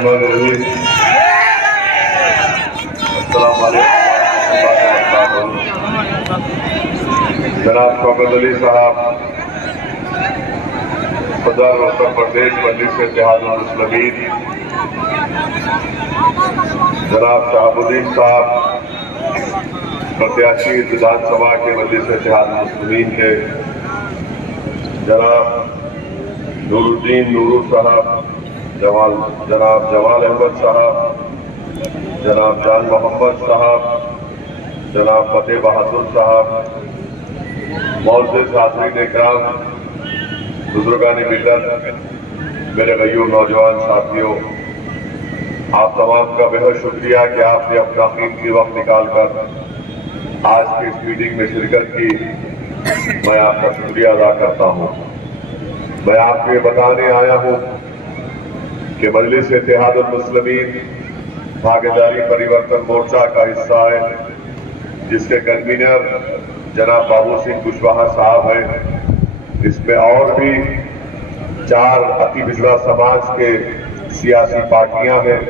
बिस्मिल्लाहिर्रहमानिर्रहीम। अस्सलाम वालेकुम। जनाब शौकत अली साहब सदर उत्तर प्रदेश मजलिस इत्तेहादुल मुस्लिमीन, जनाब शहाबुद्दीन साहब प्रत्याशी विधानसभा के मजलिस इत्तेहादुल मुस्लिमीन के, जनाब नूरुद्दीन नूरू साहब, जनाब जमाल अहमद साहब, जनाब जान मोहम्मद साहब, जनाब फतेह बहादुर साहब, मौजूद हाज़रीन इकराम, बुजुर्गान मिल्लत, मेरे गयूर नौजवान साथियों, आप तमाम का बेहद शुक्रिया कि आपने अपना कीमती वक्त निकालकर आज की इस मीटिंग में शिरकत की। मैं आपका शुक्रिया अदा करता हूं। मैं आपको ये बताने आया हूं कि मजलिस इत्तेहादुल मुस्लिमीन भागीदारी परिवर्तन मोर्चा का हिस्सा है, जिसके कन्वीनर जनाब बाबू सिंह कुशवाहा साहब हैं। इसमें और भी 4 अति पिछड़ा समाज के सियासी पार्टियां हैं।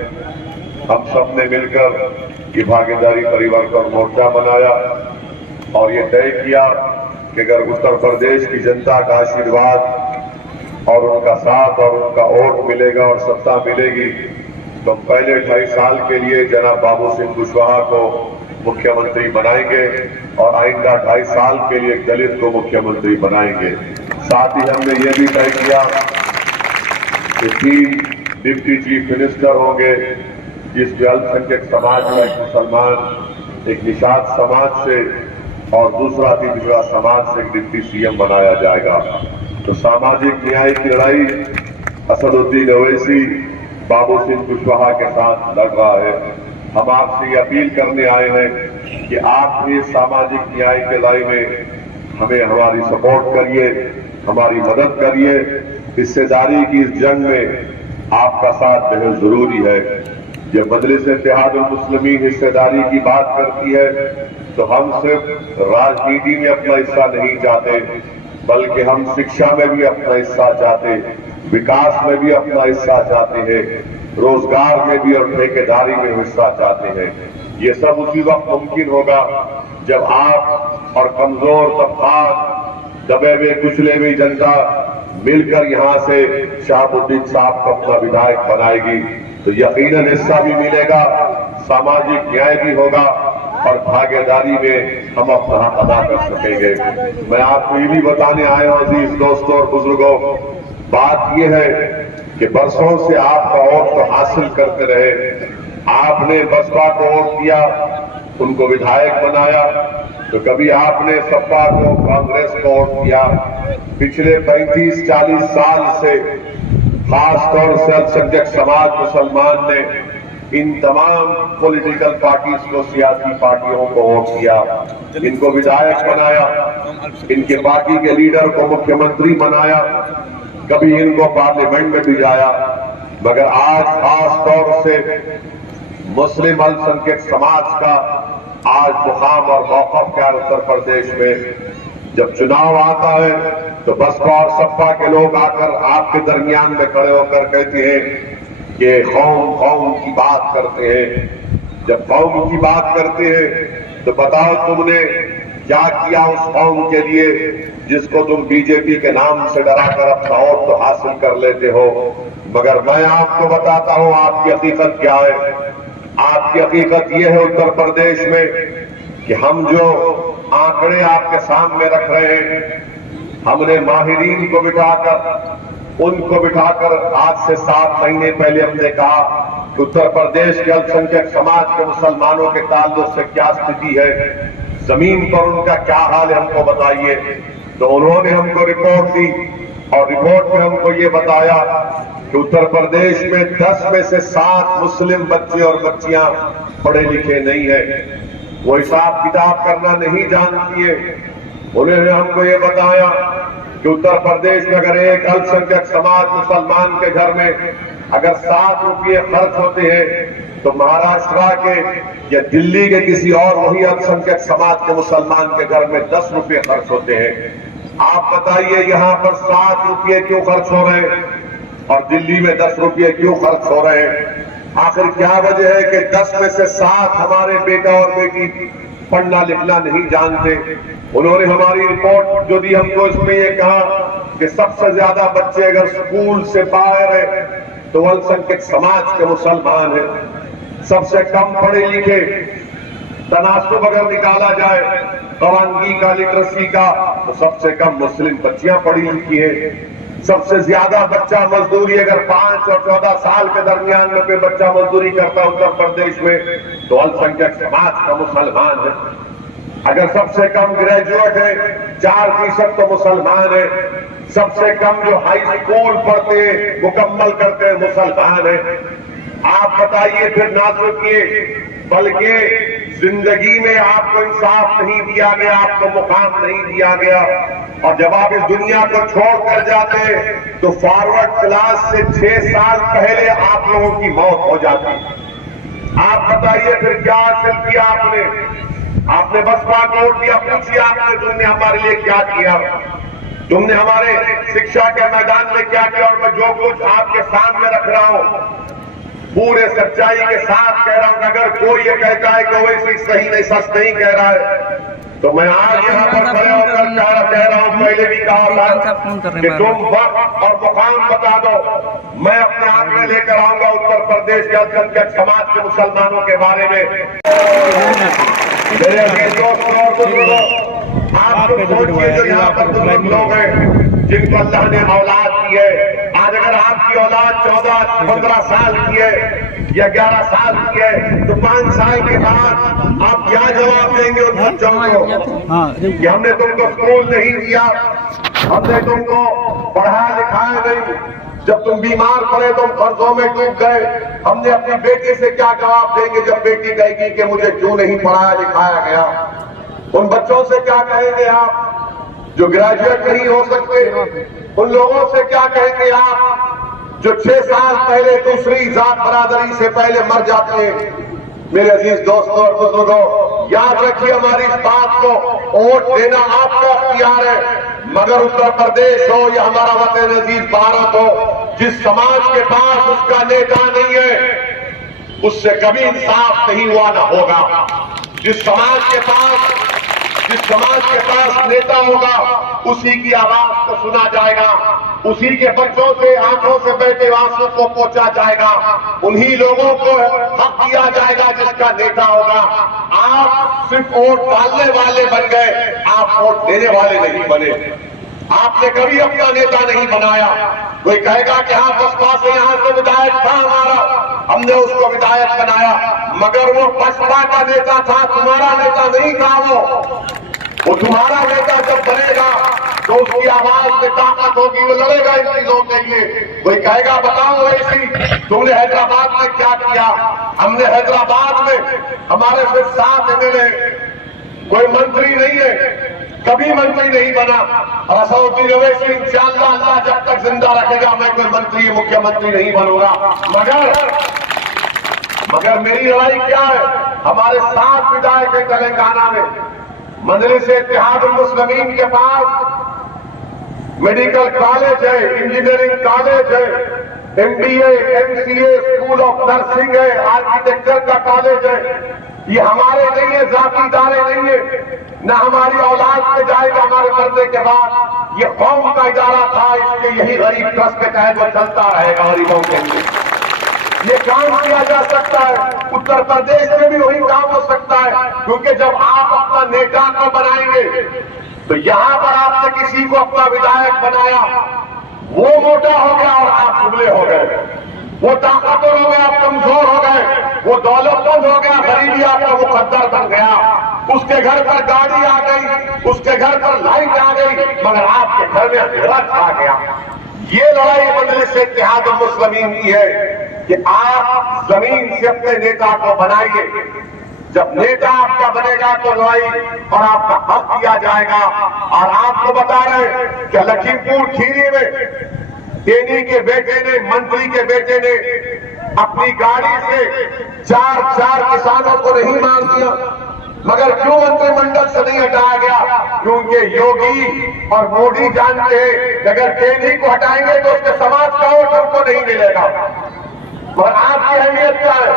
हम सब ने मिलकर ये भागीदारी परिवर्तन मोर्चा बनाया और ये तय किया कि अगर उत्तर प्रदेश की जनता का आशीर्वाद और उनका साथ और उनका वोट मिलेगा और सत्ता मिलेगी तो पहले 2.5 साल के लिए जनाब बाबू सिंह कुशवाहा को मुख्यमंत्री बनाएंगे और आइंदा 2.5 साल के लिए दलित को मुख्यमंत्री बनाएंगे। साथ ही हमने ये भी तय किया कि 3 डिप्टी चीफ मिनिस्टर होंगे, जिसमें अल्पसंख्यक समाज का एक मुसलमान, एक निषाद समाज से और दूसरा अति पिछड़ा समाज से एक डिप्टी सीएम बनाया जाएगा। तो सामाजिक न्याय की लड़ाई असदुद्दीन ओवैसी बाबू सिंह कुशवाहा के साथ लड़ रहा है। हम आपसे ये अपील करने आए हैं कि आप भी सामाजिक न्याय की लड़ाई में हमें हमारी सपोर्ट करिए, हमारी मदद करिए। हिस्सेदारी की इस जंग में आपका साथ बेहद जरूरी है। जब मजलिस इत्तेहादुल मुस्लिमीन हिस्सेदारी की बात करती है तो हम सिर्फ राजनीति में अपना हिस्सा नहीं चाहते, बल्कि हम शिक्षा में भी अपना हिस्सा चाहते, विकास में भी अपना हिस्सा चाहते हैं, रोजगार में भी और ठेकेदारी में हिस्सा चाहते हैं। ये सब उसी वक्त मुमकिन होगा जब आप और कमजोर तबकात, दबे हुए कुचले हुई जनता मिलकर यहां से शहाबुद्दीन साहब को अपना विधायक बनाएगी तो यकीनन हिस्सा भी मिलेगा, सामाजिक न्याय भी होगा और भागीदारी में हम अपना हक अदा कर सकेंगे। मैं आपको ये भी बताने आया हूं अजीज दोस्तों और बुजुर्गों, बात यह है कि बरसों से आपका वोट तो हासिल करते रहे। आपने बसपा को वोट दिया, उनको विधायक बनाया, तो कभी आपने सपा को, कांग्रेस को वोट दिया। पिछले 35-40 साल से खासतौर से अल्पसंख्यक समाज मुसलमान ने इन तमाम पॉलिटिकल पार्टीज को, सियासी पार्टियों को वोट दिया, इनको विधायक बनाया, इनके पार्टी के लीडर को मुख्यमंत्री बनाया, कभी इनको पार्लियामेंट में भिजाया। मगर आज खास तौर से मुस्लिम अल्पसंख्यक समाज का आज मुकाम और मौक़िफ़ क्या उत्तर प्रदेश में, जब चुनाव आता है तो बसपा और सपा के लोग आकर आपके दरमियान में खड़े होकर कहते हैं कि कौम की बात करते हैं। जब कौम की बात करते हैं तो बताओ तुमने क्या किया उस कौम के लिए जिसको तुम बीजेपी के नाम से डराकर अपना वोट तो हासिल कर लेते हो। मगर मैं आपको बताता हूं आपकी हकीकत क्या है। आपकी हकीकत यह है उत्तर प्रदेश में कि हम जो आंकड़े आपके सामने रख रहे हैं, हमने माहिरीन को बिठाकर, उनको बिठाकर आज से 7 महीने पहले हमने कहा कि उत्तर प्रदेश के अल्पसंख्यक समाज के मुसलमानों के ताल्लुक से क्या स्थिति है, जमीन पर उनका क्या हाल है, हमको बताइए। तो उन्होंने हमको रिपोर्ट दी और रिपोर्ट में हमको ये बताया कि उत्तर प्रदेश में 10 में से 7 मुस्लिम बच्चे और बच्चियां पढ़े लिखे नहीं है, वो हिसाब किताब करना नहीं जानती है। उन्होंने हमको ये बताया कि उत्तर प्रदेश में अगर एक अल्पसंख्यक समाज मुसलमान के घर में अगर 7 रुपये खर्च होते हैं तो महाराष्ट्र के या दिल्ली के किसी और वही अल्पसंख्यक समाज के मुसलमान के घर में 10 रुपये खर्च होते हैं। आप बताइए यहाँ पर 7 रुपये क्यों खर्च हो रहे हैं? और दिल्ली में 10 रुपये क्यों खर्च हो रहे हैं? आखिर क्या वजह है कि 10 में से 7 हमारे बेटा और बेटी पढ़ना लिखना नहीं जानते? उन्होंने हमारी रिपोर्ट जो दी हमको इसमें ये कहा कि सबसे ज्यादा बच्चे अगर स्कूल से बाहर है तो अल्पसंख्यक समाज के मुसलमान हैं। सबसे कम पढ़े लिखे तनासुब अगर निकाला जाए रवानगी का, लिटरेसी का, तो सबसे कम मुस्लिम बच्चियां पढ़ी लिखी है। सबसे ज्यादा बच्चा मजदूरी अगर 5 और 14 साल के दरमियान में कोई बच्चा मजदूरी करता है उत्तर प्रदेश में तो अल्पसंख्यक समाज का मुसलमान है। अगर सबसे कम ग्रेजुएट है 4% तो मुसलमान है। सबसे कम जो हाई स्कूल पढ़ते मुकम्मल करते हैं मुसलमान है। आप बताइए फिर ना सोचिए, बल्कि जिंदगी में आपको इंसाफ नहीं दिया गया, आपको मुकाम नहीं दिया गया, और जब आप इस दुनिया को छोड़कर जाते तो फॉरवर्ड क्लास से 6 साल पहले आप लोगों की मौत हो जाती। आप बताइए फिर क्या हासिल किया आपने? आपने बसपा को वोट दिया, पूछिए आपने तुमने हमारे लिए क्या किया? तुमने हमारे शिक्षा के मैदान में क्या किया? और मैं जो कुछ आपके सामने रख रहा हूं पूरे सच्चाई के साथ कह रहा हूं। अगर कोई ये कहता है कि वैसे सही नहीं, सच नहीं कह रहा है, तो मैं आज यहाँ पर खड़ा होकर कह रहा हूँ, पहले भी कहा था कि तुम वक्त और मुकाम बता दो, मैं अपने हाथ में लेकर आऊंगा उत्तर प्रदेश के अल्पसंख्यक समाज के मुसलमानों के बारे में। मेरे अजीज दोस्तों और बुजुर्गों, आप सोचिए जो यहाँ पर बुजुर्ग लोग हैं जिनको अल्लाह ने औलाद दी है, आज अगर आपकी औलाद 14-15 साल की है या 11 साल की है तो 5 साल के बाद आप क्या जवाब देंगे उन बच्चों को कि हमने तुमको स्कूल नहीं दिया, हमने तुमको पढ़ाया लिखाया नहीं, जब तुम बीमार पड़े तुम कर्जों में डूब गए। हमने अपनी बेटी से क्या जवाब देंगे जब बेटी कहेगी कि मुझे क्यों नहीं पढ़ाया लिखाया गया? उन बच्चों से क्या कहेंगे आप जो ग्रेजुएट नहीं हो सकते? उन लोगों से क्या कहेंगे आप जो 6 साल पहले दूसरी जात बरादरी से पहले मर जाते हैं? मेरे अजीज दोस्तों और बुजुर्गों, याद रखिए हमारी इस बात को, वोट देना आपका इख्तियार है, मगर उत्तर प्रदेश हो या हमारा वतन अजीज भारत हो, जिस समाज के पास उसका नेता नहीं है उससे कभी इंसाफ नहीं हुआ ना होगा। जिस समाज के पास नेता होगा उसी की आवाज को सुना जाएगा, उसी के बच्चों से आंखों से बहते आंसू को पहुंचा जाएगा, उन्हीं लोगों को हक दिया जाएगा जिसका नेता होगा। आप सिर्फ वोट डालने वाले बन गए, आप वोट देने वाले नहीं बने। आपने कभी अपना नेता नहीं बनाया। कोई कहेगा कि हाँ बसपा से यहाँ से विधायक था हमारा, हमने उसको विधायक बनाया, मगर वो बसपा का नेता था, तुम्हारा नेता नहीं था। वो तुम्हारा नेता जब बनेगा तो उसकी आवाज में ताकत होगी, वो लड़ेगा इन चीजों के लिए। कोई कहेगा बताओ ऐसी तुमने हैदराबाद में क्या किया? हमने हैदराबाद में हमारे सिर्फ 7 MLA, कोई मंत्री नहीं है, कभी मंत्री नहीं बना। और असदुद्दीन ओवैसी इंशाअल्लाह अल्लाह जब तक जिंदा रखेगा मैं कोई मंत्री मुख्यमंत्री नहीं बनूंगा। मगर मेरी लड़ाई क्या है? हमारे 7 विधायक है तेलंगाना में, मजलिस इत्तेहादुल मुस्लिमीन के पास मेडिकल कॉलेज है, इंजीनियरिंग कॉलेज है, MBA, MCA, school of nursing है, आर्किटेक्चर का कॉलेज है। ये हमारे नहीं है, जाति इदारे नहीं है, न हमारी औलाद में जाएगा हमारे मरने के बाद। ये कौम का इदारा था, इसके यही गरीब ट्रस्ट के तहत वो चलता रहेगा गरीबों के लिए। ये काम किया जा सकता है, उत्तर प्रदेश में भी वही काम हो सकता है, क्योंकि जब आप अपना नेता को बनाएंगे तो यहां पर आपने किसी को अपना विधायक बनाया, वो मोटा हो गया और आप दुबले हो गए, वो ताकतवर हो गया आप कमजोर हो गए, वो दौलतमंद हो गया, गरीबी आपका मुकद्दर बन गया, उसके घर पर गाड़ी आ गई, उसके घर पर लाइट आ गई, मगर आपके घर में अंधेरा छा गया। ये लड़ाई मजलिस इत्तेहादुल मुस्लिमीन की है कि आप जमीन से अपने नेता को बनाइए। जब नेता आपका बनेगा तो लड़ाई और आपका हक दिया जाएगा। और आपको बता रहे कि लखीमपुर खीरी में तेनी के बेटे ने, मंत्री के बेटे ने अपनी गाड़ी से 4 किसानों को नहीं मार दिया, मगर क्यों मंत्रिमंडल से नहीं हटाया गया? क्योंकि योगी और मोदी जानते हैं अगर केंद्र को हटाएंगे तो उसके समाज का वोट उनको नहीं मिलेगा। और आपकी अहमियत क्या है?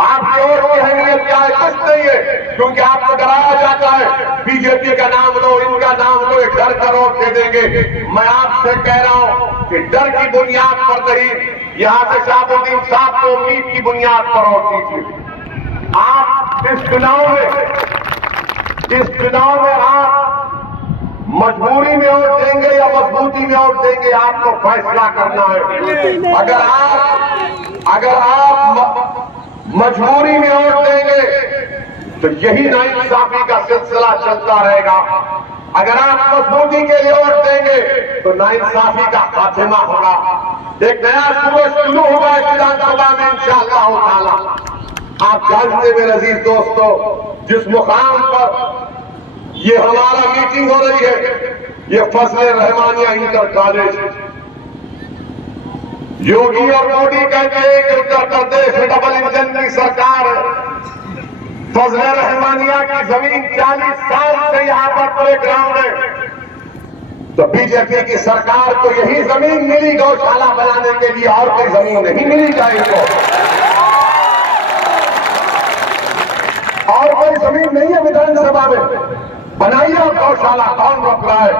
आपकी वोट की अहमियत क्या है? कुछ नहीं है, क्योंकि आपको डराया जाता है बीजेपी का नाम लो, इनका नाम लो, एक डर का वोट दे देंगे। मैं आपसे कह रहा हूं कि डर की बुनियाद पर नहीं, यहां से शहाबुद्दीन साहब को उम्मीद की बुनियाद पर वोट दीजिए। आप इस चुनाव में आप मजबूरी में वोट देंगे या मजबूती में वोट देंगे, आपको फैसला करना है। अगर आप मजबूरी में वोट देंगे तो यही नाइंसाफी का सिलसिला चलता रहेगा। अगर आप मजबूती के लिए वोट देंगे तो नाइंसाफी का खात्मा होगा। एक नया सूरज शुरू होगा विधानसभा में इंशाअल्लाह ताला। आप जानते मेरे अजीज दोस्तों, जिस मुकाम पर ये हमारा मीटिंग हो रही है, ये फजले रहमानिया इंटर कॉलेज। योगी और मोदी कहते हैं कि उत्तर प्रदेश में डबल इंजन की सरकार है। फजले रहमानिया की जमीन 40 साल से यहां पर प्ले ग्राउंड है, तो बीजेपी की सरकार को यही जमीन मिली गौशाला बनाने के लिए, और कोई जमीन नहीं मिली जाएगी। और कोई जमीन नहीं है विधानसभा में, बनाइए आप गौशाला, कौन रोक रहा है?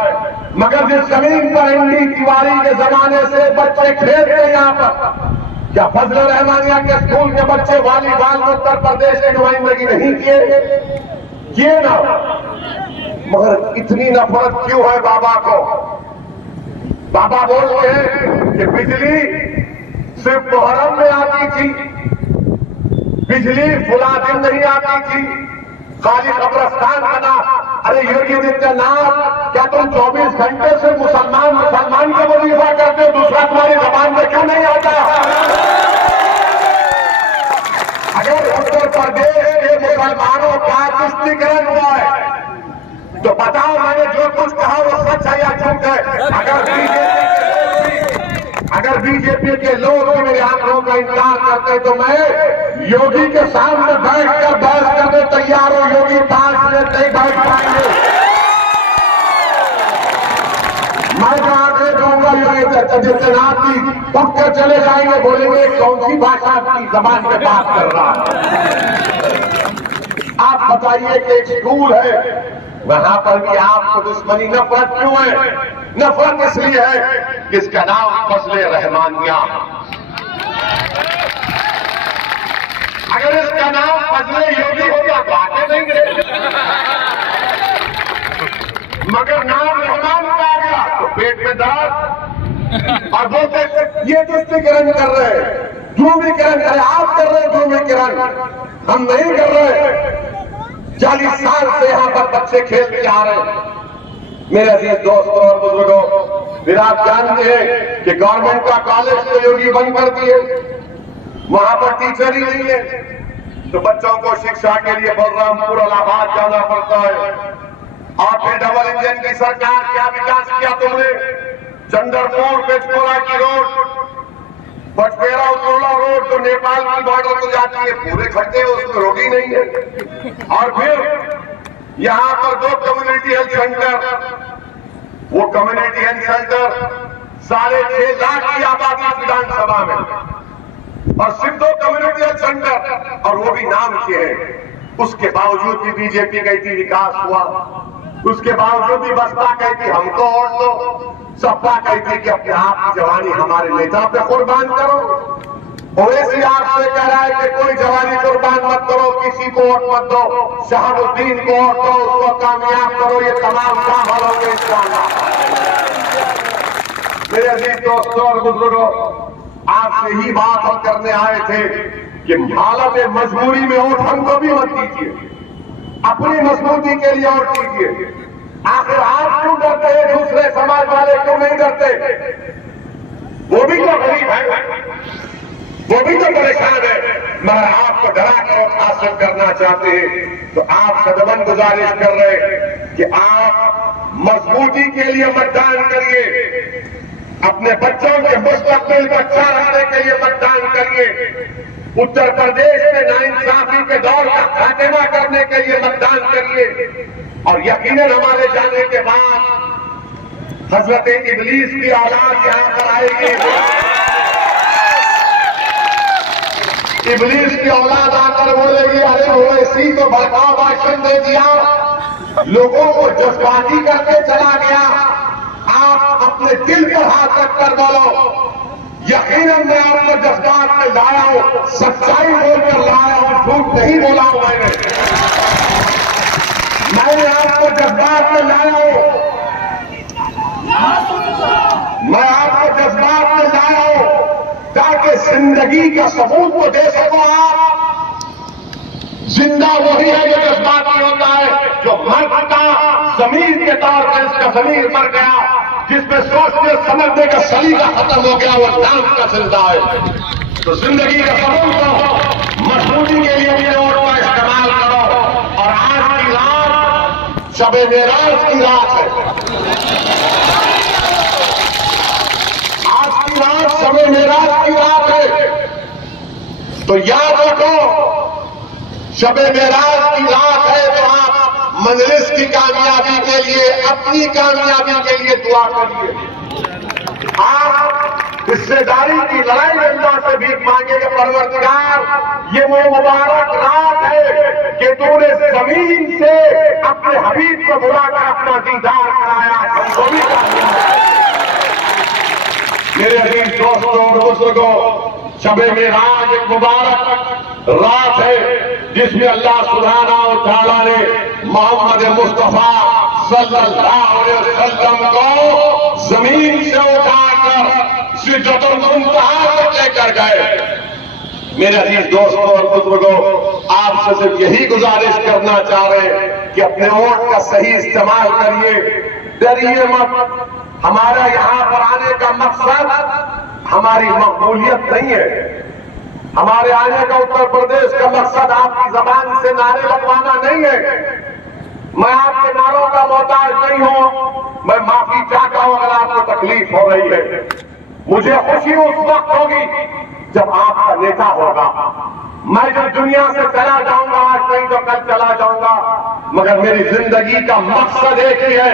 मगर जिस जमीन पर एनडी तिवारी के जमाने से बच्चे खेलते हैं यहाँ पर, क्या फजल रहमानिया के स्कूल के बच्चे वॉलीबॉल में उत्तर प्रदेश की नुमाइंदगी नहीं किए ना? मगर इतनी नफरत क्यों है बाबा को? बाबा बोलते हैं कि बिजली सिर्फ मुहर्रम में आती थी, बिजली फुला दिन नहीं आती थी, खाली कब्रस्तान बना। अरे योगी आदित्यनाथ, क्या तुम 24 घंटे से मुसलमान का वजीफा करते हो? दूसरा तुम्हारी जबान में क्यों नहीं आता? अगर उत्तर प्रदेश के मुसलमानों का तुष्टीकरण हुआ है तो बताओ मैंने जो कुछ कहा वो सच है या झूठ है? अगर बीजेपी के लोग मेरे आंकड़ों का इनकार करते तो मैं योगी के सामने बैठकर बहस करने तैयार हूं। योगी 5 मिनट नहीं बैठ पाएंगे। मैं जहां दे दूंगा योगी आदित्यनाथ जी उठ कर चले जाएंगे, बोलेंगे कौन सी भाषा की जबान में बात कर रहा है? आप बताइए कि एक स्कूल है, वहां पर भी आपको दुश्मनी नफरत क्यों है? नफरत इसलिए है कि इसका नाम फजले रहमानिया। अगर इसका नाम फजले योगी होता तो आगे नहीं गए, मगर नाम रहमान का आ गया तो पेट में दर्द। और बोलते ये तुष्टीकरण कर रहे हैं, ध्रुवीकरण कर रहे, आप कर रहे हैं ध्रुवीकरण, हम नहीं कर रहे। 40 साल से यहां पर बच्चे खेलते आ रहे हैं। मेरे अजीज दोस्तों और बुजुर्गों, फिर आप जानते हैं कि गवर्नमेंट का कॉलेज तो योगी बंद कर दिए, वहां पर टीचर ही नहीं है, तो बच्चों को शिक्षा के लिए बलरामपुर इलाहाबाद जाना पड़ता है। और फिर डबल इंजन की सरकार, क्या विकास किया तुमने? चंद्रपुर पेचकोला की रोड, पचपेरा उतरौला रोड जो नेपाल की बॉर्डर को जाती है, पूरे खड्डे, उसमें रोड ही नहीं है। और फिर यहां पर 2 कम्युनिटी हेल्थ सेंटर, वो कम्युनिटी हेल्थ सेंटर 6.5 लाख की आबादी विधानसभा में, और सिर्फ 2 कम्युनिटी हेल्थ सेंटर, और वो भी नाम के हैं। उसके बावजूद भी बीजेपी कहती विकास हुआ, उसके बावजूद भी बसपा कहती हमको वोट दो, सपा कहती कि अपने आप की जवानी हमारे नेता पे कुर्बान करो। ओवैसी आपसे कह रहा है कि कोई जवानी कुर्बान मत करो, किसी को वोट मत दो, शहाबुद्दीन को वोट दो, उसको कामयाब करो, ये तमाम काम हल होंगे इंशाअल्लाह। मेरे अजीज दोस्तों और बुजुर्गों, आपसे ही बात हम करने आए थे कि हालत मजबूरी में वोट हमको भी मत दीजिए, अपनी मजबूती के लिए वोट दीजिए। आखिर आप क्यों डरते हैं? दूसरे समाज वाले क्यों नहीं डरते? वो भी तो गरीब है, वो भी तो परेशान है, मगर आपको डरा कर वोट हासिल करना चाहते हैं। तो आप सदमन गुजारिश कर रहे हैं कि आप मजबूती के लिए मतदान करिए, अपने बच्चों के मुस्तकबिल को अच्छा रखने के लिए मतदान करिए, उत्तर प्रदेश में नाइंसाफी के दौर का खात्मा करने के लिए मतदान करिए। और यकीनन हमारे जाने के बाद हजरत इब्लीस की औलाद यहां पर आएगी। इब्लीस की औलाद आकर बोलेगी, अरे वो ऐसी तो भड़काऊ भाषण दे दिया, लोगों को जज्बाती करके चला गया, आप अपने दिल पर हाथ रखकर बोलो। यकीनन मैं आपको जज्बात में लाया हूं, सच्चाई बोलकर लाया हूं, झूठ नहीं बोला हूं। मैंने आपको जज्बात में लाया हूं, मैं आपको जज्बात में लाया हूं ताकि जिंदगी का सबूत तो दे सको। आप जिंदा वही है जो जज्बाती होता है, जो मरता जमीर के तौर पर इसका जमीर मर गया, जिसमें सोचने समझने का सलीका खत्म हो गया, वो नाम का जिंदा है। तो जिंदगी का सबूत तो मजबूती के लिए अपने वोट का इस्तेमाल करो। और आज की रात शबे मेराज की रात है, आज की रात शबे मेराज की रात है। तो याद रखो, शबे मेराज की रात है, तो आप मजलिस की कामयाबी के लिए, अपनी कामयाबी के लिए दुआ करिए। आप हिस्सेदारी की लड़ाई में अल्लाह से भीख मांगेंगे, परवरदिगार ये वो मुबारक रात है कि तूने जमीन से अपने हबीब को बुलाकर अपना दीदार कराया, हमको भी मेरे अजीज दोस्तों और बुजुर्गों, शबे मेराज एक मुबारक रात है जिसमें अल्लाह सुब्हानहू व तआला ने मोहम्मद मुस्तफा सल्लल्लाहु अलैहि वसल्लम को जमीन से उठाकर सिदरतुल मुंतहा तक लेकर गए। मेरे अजीज दोस्तों और बुजुर्गों, आपसे सिर्फ यही गुजारिश करना चाह रहे हैं कि अपने वोट का सही इस्तेमाल करिए, डरिए मत। हमारा यहां पर आने का मकसद हमारी मकबूलियत नहीं है, हमारे आने का उत्तर प्रदेश का मकसद आपकी जबान से नारे लगवाना नहीं है। मैं आपके नारों का मोहताज नहीं हूं, मैं माफी चाहता हूं अगर आपको तकलीफ हो रही है। मुझे खुशी उस वक्त होगी जब आपका नेता होगा। मैं जब दुनिया से चला जाऊंगा, आज नहीं तो कल चला जाऊंगा, मगर मेरी जिंदगी का मकसद एक ही है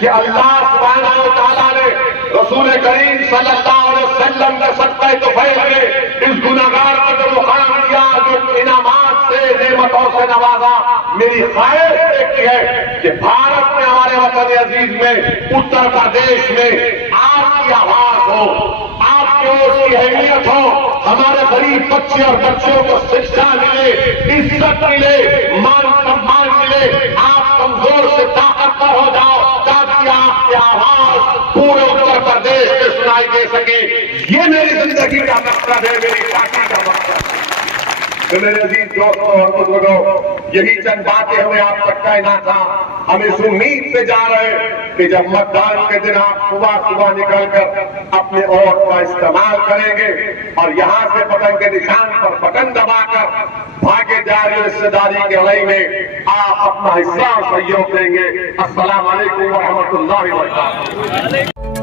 कि अल्लाह सुब्हानहू व तआला ने रसूल करीम सल्लल्लाहु अलैहि वसल्लम के सदक़े तुफ़ैल में इस गुनाहगार को जो मुकाम दिया, जो इनामात से, नेमतों से नवाजा, मेरी ख्वाहिश एक ही है कि भारत में, हमारे वतन अजीज में, उत्तर प्रदेश में आपकी आवाज हो, आपकी वोट की अहमियत हो, हमारे गरीब बच्चे और बच्चों को शिक्षा मिले, इज्जत मिले, मान सम्मान मिले, आप कमजोर से ताकतवर हो जाओ ताकि आपकी आवाज पूरे उत्तर प्रदेश में सुनाई दे सके। ये मेरी जिंदगी का मकसद है, मेरी पार्टी का मकसद है। तो मेरे अजीज दोस्तों और बुजुर्गों, यही चंद बातें हमें आप तक कहना था। हम इस उम्मीद पे जा रहे हैं कि जब मतदान के दिन आप सुबह सुबह निकलकर अपने वोट का इस्तेमाल करेंगे और यहाँ से बटन के निशान पर बटन दबाकर भागे जा रही हिस्सेदारी की लड़ाई में आप अपना हिस्सा और सहयोग देंगे। अस्सलाम वालेकुम व रहमतुल्लाहि व बरकातहू।